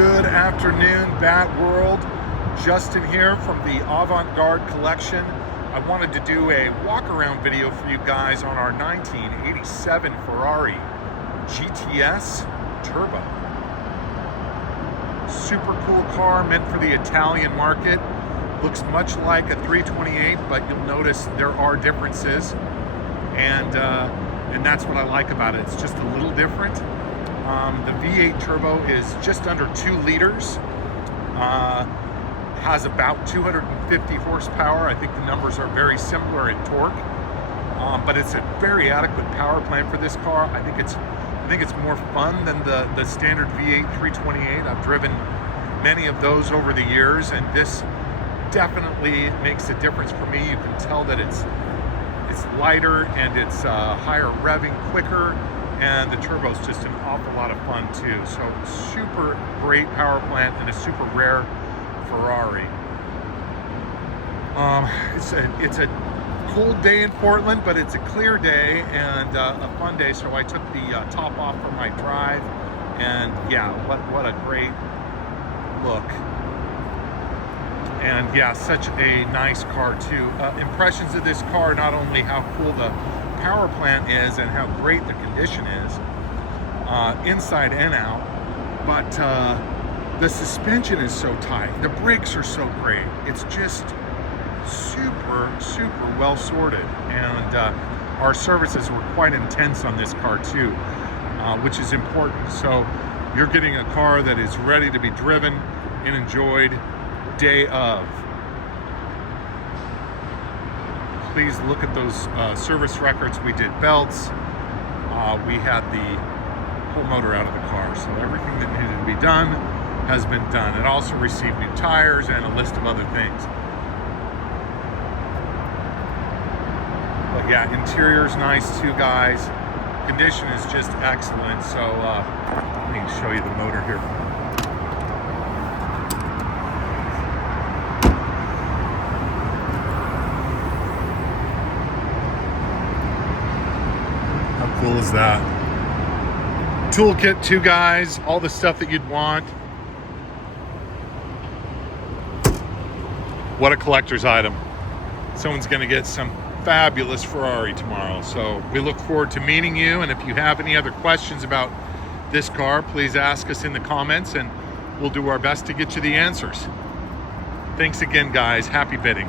Good afternoon, Bat World. Justin here from the Avant-Garde collection. I wanted to do a walk-around video for you guys on our 1987 Ferrari GTS Turbo. Super cool car, meant for the Italian market. Looks much like a 328, but you'll notice there are differences, and that's what I like about it. It's just a little different. The V8 Turbo is just under 2 liters. Has about 250 horsepower. I think the numbers are very similar in torque, but it's a very adequate power plant for this car. I think it's more fun than the standard V8 328. I've driven many of those over the years, and this definitely makes a difference for me. You can tell that it's lighter and it's higher revving, quicker, and the turbo is just an awful lot of fun too. So super great power plant and a super rare Ferrari. It's a cold day in Portland, but it's a clear day and a fun day. So I took the top off for my drive, and yeah, what a great look. And yeah, such a nice car too. Impressions of this car, not only how cool the power plant is and how great the condition is inside and out, but the suspension is so tight, the brakes are so great. It's just super well sorted, and our services were quite intense on this car too, which is important. So you're getting a car that is ready to be driven and enjoyed day of. Please look at those service records. We did belts, we had the whole motor out of the car, so everything that needed to be done has been done. It also received new tires and a list of other things. But yeah, interior's nice too, guys. Condition is just excellent. So let me show you the motor here. How cool is that? Toolkit too, guys. All the stuff that you'd want. What a collector's item. Someone's gonna get some fabulous Ferrari tomorrow. So we look forward to meeting you, and if you have any other questions about this car, please ask us in the comments and we'll do our best to get you the answers. Thanks again, guys. Happy bidding.